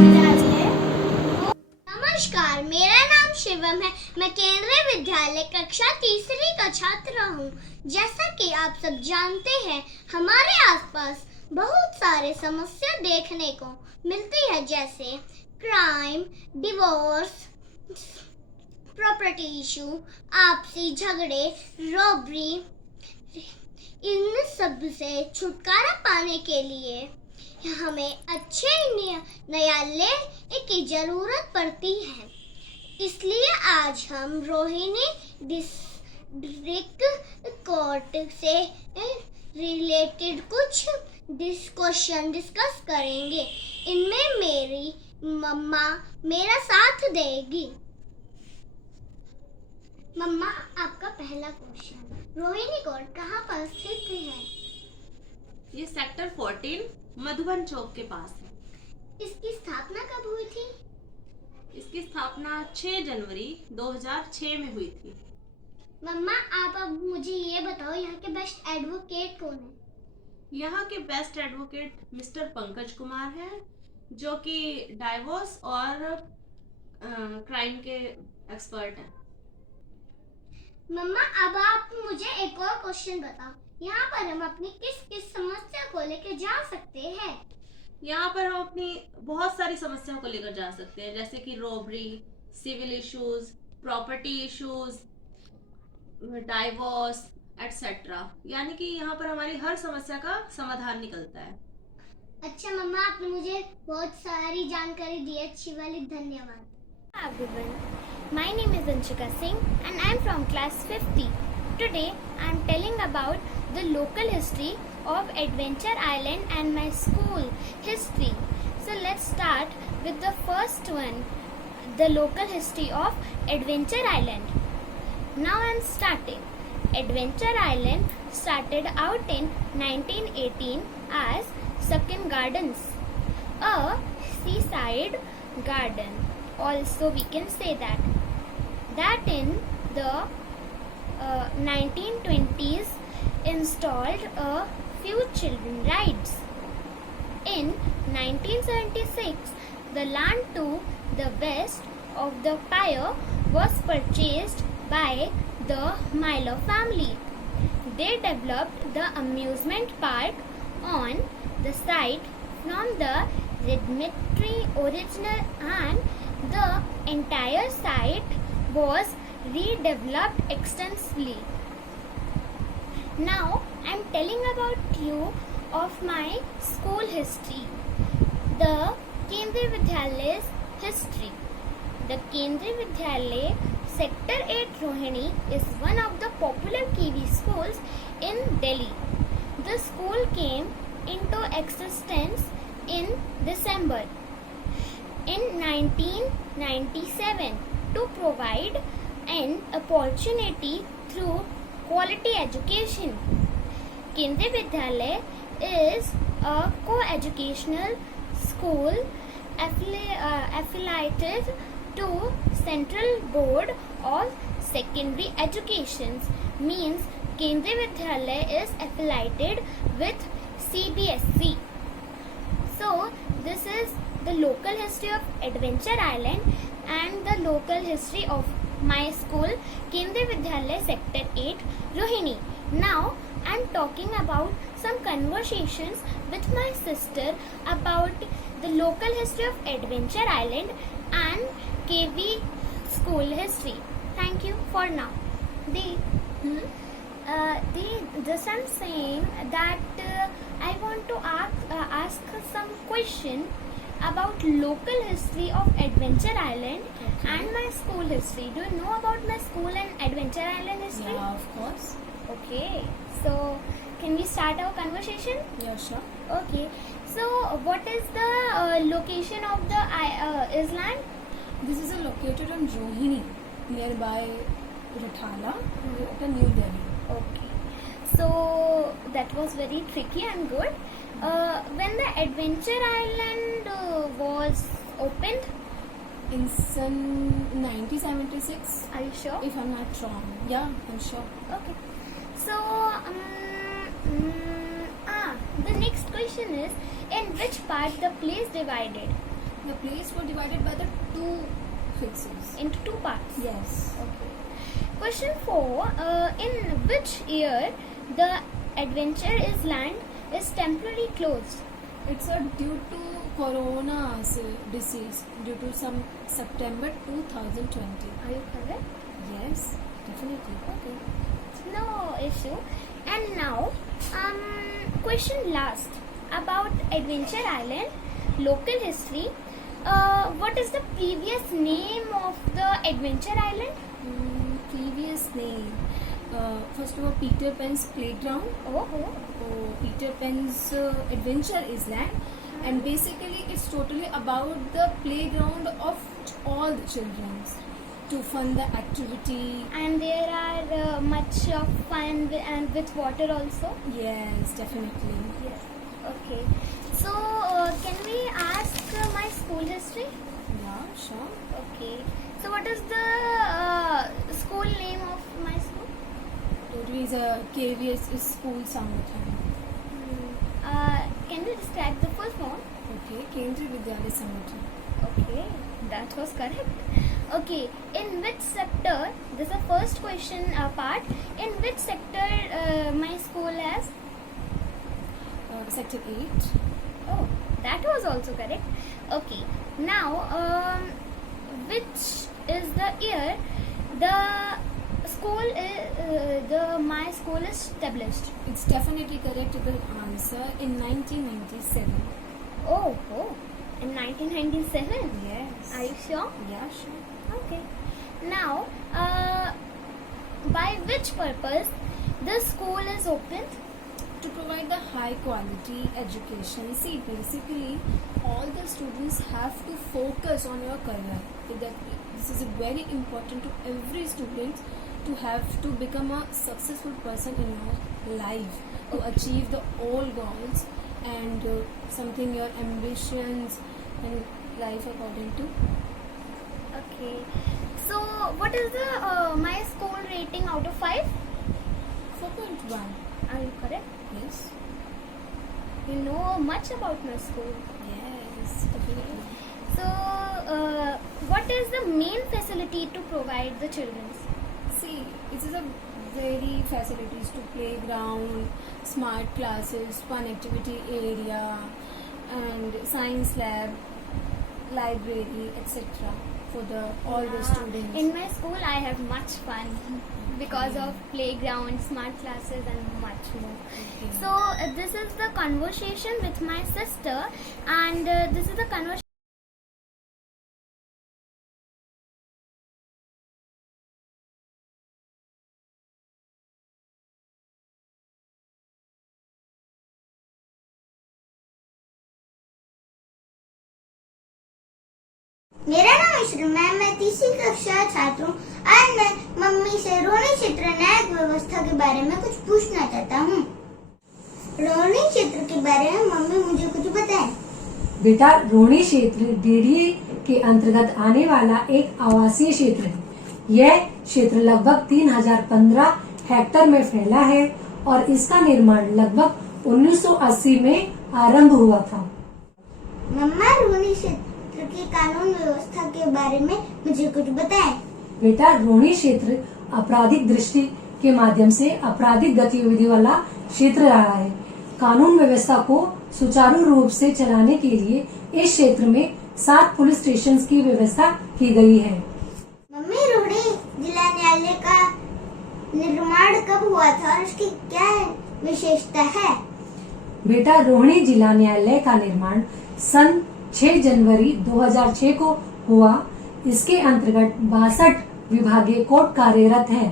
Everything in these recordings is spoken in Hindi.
विद्यालय। नमस्कार, मेरा नाम शिवम है। मैं केंद्रीय विद्यालय कक्षा तीसरी का छात्र हूँ। जैसा कि आप सब जानते हैं, हमारे आसपास बहुत सारे समस्या देखने को मिलती है, जैसे क्राइम, डिवोर्स, प्रॉपर्टी इशू, आपसी झगड़े, रॉबरी। इन सब से छुटकारा पाने के लिए हमें अच्छे न्यायालय की जरूरत पड़ती है। इसलिए आज हम रोहिणी डिस्ट्रिक्ट कोर्ट से रिलेटेड कुछ क्वेश्चन डिस्कस करेंगे। इनमें मेरी मम्मा मेरा साथ देगी। मम्मा, आपका पहला क्वेश्चन, रोहिणी कोर्ट कहाँ पर स्थित है? ये सेक्टर 14 मधुबन चौक के पास है। इसकी स्थापना कब हुई थी? इसकी स्थापना 6 जनवरी 2006 में हुई थी। मम्मा, आप अब मुझे ये बताओ, यहाँ के बेस्ट एडवोकेट कौन है? यहाँ के best advocate mister Pankaj Kumar हैं, जो कि डाइवोर्स और क्राइम के एक्सपर्ट हैं। मम्मा, अब आप मुझे एक और क्वेश्चन बताओ, यहाँ पर हम अपनी किस किस समस्या को लेकर जा सकते हैं? यहाँ पर हम अपनी बहुत सारी समस्याओं को लेकर जा सकते हैं, जैसे कि robbery, civil issues, property issues, divorce etcetera. यानी कि यहाँ पर हमारी हर समस्या का समाधान निकलता है। अच्छा मम्मा, आपने मुझे बहुत सारी जानकारी दी, अच्छी वाली, धन्यवाद। Hi everyone, my name is Anshika Singh and I am from class 50. Today I am telling about the local history of Adventure Island and my school history. So let's start with the first one, the local history of Adventure Island. Now I am starting. Adventure Island started out in 1918 as Sunken Gardens, a seaside garden. Also we can say that in the 1920s installed a few children rides. In 1976, the land to the west of the pier was purchased by the Milo family. They developed the amusement park on the site from the rudimentary original, and the entire site was redeveloped extensively. Now I am telling about you of my school history. The Kendriya Vidyalay's history. The Kendriya Vidyalaya Sector 8 Rohini is one of the popular Kiwi schools in Delhi. The school came into existence in December in 1997 to provide an opportunity through quality education. Kendriya Vidyalaya is a co-educational school affiliated to Central Board of Secondary Education. Means Kendriya Vidyalaya is affiliated with CBSE. So this is the local history of Adventure Island and the local history of my school Kendriya Vidyalaya Sector 8 Rohini. Now I am talking about some conversations with my sister about the local history of Adventure Island and KV school history. Thank you for now. Just I'm saying that I want to ask some question about local history of Adventure Island and my school history. Do you know about my school and Adventure Island history? Yeah, of course. Okay, so can we start our conversation? Yeah, sure. Okay, so what is the location of the island? This is located on Rohini, nearby Rathala, New Delhi. Okay, so that was very tricky and good. When the Adventure Island was opened? In 1976. Are you sure? If I'm not wrong. Yeah, I'm sure. Okay. So, the next question is, in which part the place divided? The plays were divided by the two fixes. Into two parts. Yes. Okay. Question 4. In which year the Adventure Island is temporarily closed? It's due to corona disease due to some September 2020. Are you correct? Yes, definitely. Okay. No issue. And now, question last about Adventure Island, local history. What is the previous name of the Adventure Island? Previous name. First of all, Peter Pan's Playground. Oh. Peter Pan's Adventure Island, and basically it's totally about the playground of all the children to fund the activity. And there are much of fun and with water also. Yes, definitely. Yes. Okay. So can we ask my school history? Yeah, sure. Okay. So what is the school name of my school? It is a KVS school Sangathan. Can you describe the full form? Okay, Kendriya Vidyalaya Sangathan. Okay, that was correct. Okay, in which sector? This is the first question part. In which sector my school has? Sector 8. Oh, that was also correct. Okay, now which is the year the school my school is established? It's definitely correct the answer in 1997. Oh, in 1997. Yes. Are you sure? Yeah, sure. Okay. Now, by which purpose the school is opened? To provide the high quality education. See, basically all the students have to focus on your career. This is very important to every student to have to become a successful person in your life, to achieve the all goals and something your ambitions and life according to. Okay. So, what is the my school rating out of 5? 4.1. Are you correct? Yes. You know much about my school. Yes, definitely. So, what is the main facility to provide the children? See, it is a very facilities to playground, smart classes, fun activity area, and science lab, library, etc. for all the students. In my school, I have much fun because of playground, smart classes, and much more. Okay. So, this is the conversation with my sister, and this is the conversation. मेरा नाम इशरम है, मैं तीसरी कक्षा छात्र हूँ। आज मैं मम्मी से रोहिणी क्षेत्र न्यायिक व्यवस्था के बारे में कुछ पूछना चाहता हूँ। रोहिणी क्षेत्र के बारे में मम्मी मुझे कुछ बताएं। बेटा, रोहिणी क्षेत्र डीडीए के अंतर्गत आने वाला एक आवासीय क्षेत्र है। यह क्षेत्र लगभग 3015 हेक्टेयर में फैला है और इसका निर्माण लगभग 1980 में आरंभ हुआ था। मम्मा, रोहिणी क्षेत्र की कानून व्यवस्था के बारे में मुझे कुछ बताएं। बेटा, रोहिणी क्षेत्र आपराधिक दृष्टि के माध्यम से आपराधिक गतिविधि वाला क्षेत्र रहा है। कानून व्यवस्था को सुचारू रूप से चलाने के लिए इस क्षेत्र में 7 पुलिस स्टेशन की व्यवस्था की गई है। मम्मी, रोहिणी जिला न्यायालय का निर्माण कब हुआ था और उसकी क्या विशेषता है? बेटा, रोहिणी जिला न्यायालय का निर्माण सन 6 जनवरी 2006 को हुआ। इसके अंतर्गत 62 विभागीय कोर्ट कार्यरत हैं,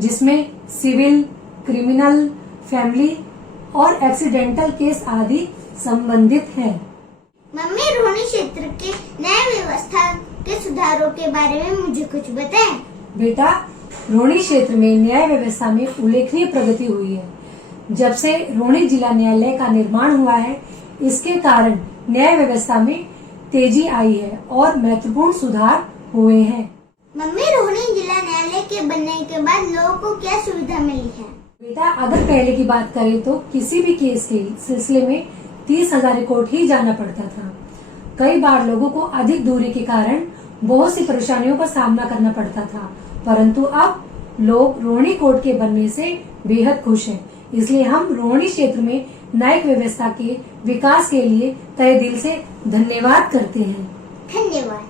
जिसमें सिविल, क्रिमिनल, फैमिली और एक्सीडेंटल केस आदि संबंधित हैं। मम्मी, रोहिणी क्षेत्र के न्याय व्यवस्था के सुधारों के बारे में मुझे कुछ बताएं। बेटा, रोहिणी क्षेत्र में न्याय व्यवस्था में उल्लेखनीय प्रगति हुई है। जब से रोहिणी जिला न्यायालय का निर्माण हुआ है, इसके कारण न्याय व्यवस्था में तेजी आई है और महत्वपूर्ण सुधार हुए हैं। मम्मी, रोहिणी जिला न्यायालय के बनने के बाद लोगों को क्या सुविधा मिली है? बेटा, अगर पहले की बात करें तो किसी भी केस के सिलसिले में 30,000 कोर्ट ही जाना पड़ता था। कई बार लोगों को अधिक दूरी के कारण बहुत सी परेशानियों का सामना करना पड़ता था, परंतु अब लोग रोहिणी कोर्ट के बनने से बेहद खुश हैं। इसलिए हम रोहिणी क्षेत्र में न्यायिक व्यवस्था के विकास के लिए तहे दिल से धन्यवाद करते हैं। धन्यवाद।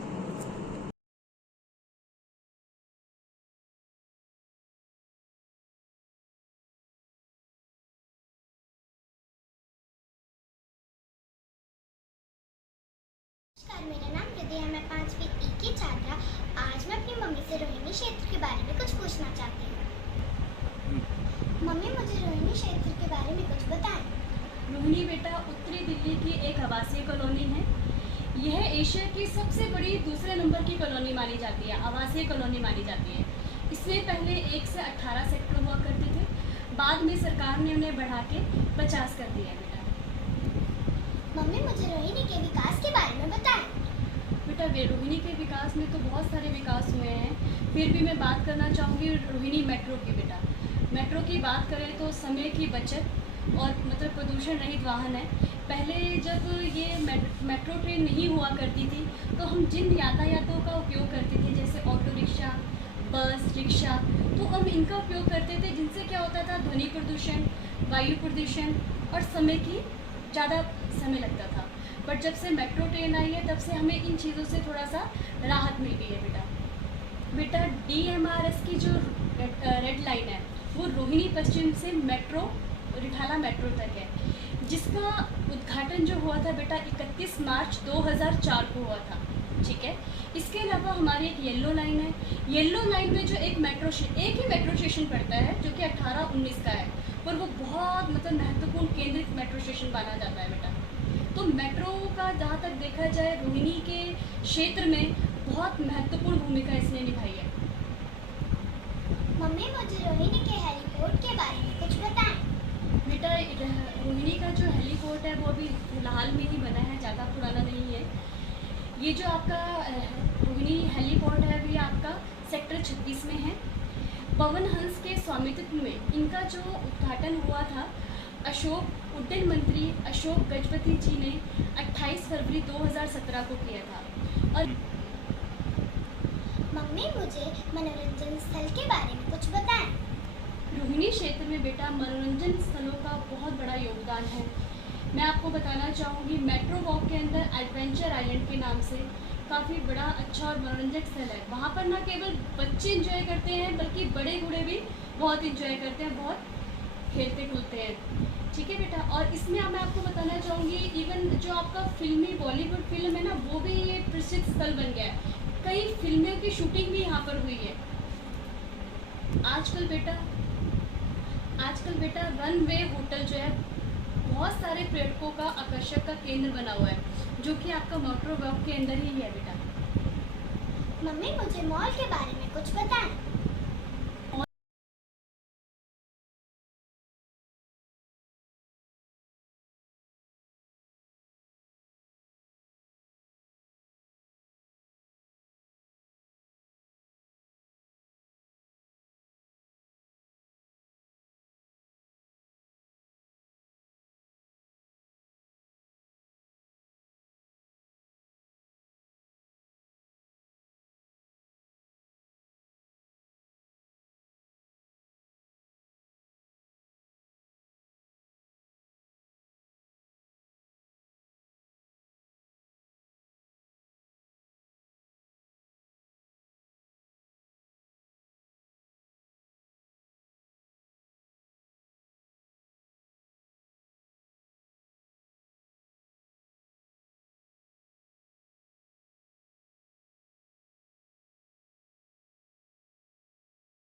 नमस्कार, मेरा नाम हृदय है। मैं 5वीं ई की छात्रा। आज मैं अपनी मम्मी से रोहिणी क्षेत्र के बारे में कुछ पूछना चाहती हूँ। मम्मी, मुझे रोहिणी क्षेत्र के बारे में कुछ बताएं। रोहिणी बेटा उत्तरी दिल्ली की एक आवासीय कॉलोनी है। यह एशिया की सबसे बड़ी दूसरे नंबर की कॉलोनी मानी जाती है, आवासीय कॉलोनी मानी जाती है। इसमें पहले 1 से 18 सेक्टर हुआ करते थे, बाद में सरकार ने उन्हें बढ़ा के 50 कर दिया। बेटा मम्मी, मुझे रोहिणी के विकास के बारे में बताएं। बेटा रोहिणी के विकास में तो बहुत सारे विकास हुए हैं, फिर भी मैं बात करना चाहूँगी रोहिणी मेट्रो की। बेटा मेट्रो की बात करें तो समय की बचत और मतलब प्रदूषण रहित वाहन है। पहले जब ये मेट्रो ट्रेन नहीं हुआ करती थी तो हम जिन यातायातों का उपयोग करते थे, जैसे ऑटो रिक्शा, बस, रिक्शा, तो हम इनका उपयोग करते थे, जिनसे क्या होता था ध्वनि प्रदूषण, वायु प्रदूषण और समय की ज़्यादा समय लगता था। बट जब से मेट्रो ट्रेन आई है तब से हमें इन चीज़ों से थोड़ा सा राहत मिल गई है। बेटा DMRS की जो रेड लाइन है वो रोहिणी पश्चिम से मेट्रो रिठाला मेट्रो तक है, जिसका उद्घाटन जो हुआ था बेटा 31 मार्च 2004 को हुआ था। ठीक है, इसके अलावा हमारी एक येलो लाइन है। येलो लाइन में जो एक ही मेट्रो स्टेशन पड़ता है जो कि 18-19 का है, पर वो बहुत मतलब महत्वपूर्ण केंद्रित मेट्रो स्टेशन माना जाता है। बेटा तो मेट्रो का जहाँ तक देखा जाए रोहिणी के क्षेत्र में बहुत महत्वपूर्ण भूमिका इसने निभाई है। मम्मी, मुझे रोहिणी के हेलीपोर्ट के बारे में कुछ बताएं। बेटा रोहिणी का जो हेलीपोर्ट है वो अभी फिलहाल में ही बना है, ज़्यादा पुराना नहीं है। ये जो आपका रोहिणी हेलीपोर्ट है अभी आपका सेक्टर 36 में है। पवन हंस के स्वामित्व में इनका जो उद्घाटन हुआ था उड्डयन मंत्री अशोक गजपति जी ने 28 फरवरी 2017 को किया था। और मम्मी, मुझे मनोरंजन स्थल के बारे में कुछ बताएं। रोहिणी क्षेत्र में बेटा मनोरंजन स्थलों का बहुत बड़ा योगदान है। मैं आपको बताना चाहूँगी मेट्रो वॉक के अंदर एडवेंचर आइलैंड के नाम से काफ़ी बड़ा अच्छा और मनोरंजक स्थल है। वहाँ पर ना केवल बच्चे इंजॉय करते हैं बल्कि बड़े बूढ़े भी बहुत इंजॉय करते हैं, बहुत खेलते कूदते हैं। ठीक है बेटा, और इसमें मैं आपको बताना चाहूँगी इवन जो आपका फिल्मी बॉलीवुड फिल्म है ना वो भी ये प्रसिद्ध स्थल बन गया है। कई फिल्मों की शूटिंग भी यहाँ पर हुई है। आजकल बेटा रन वे होटल जो है बहुत सारे पर्यटकों का आकर्षक का केंद्र बना हुआ है, जो कि आपका मेट्रो वॉक के अंदर ही है। बेटा मम्मी, मुझे मॉल के बारे में कुछ बताएं।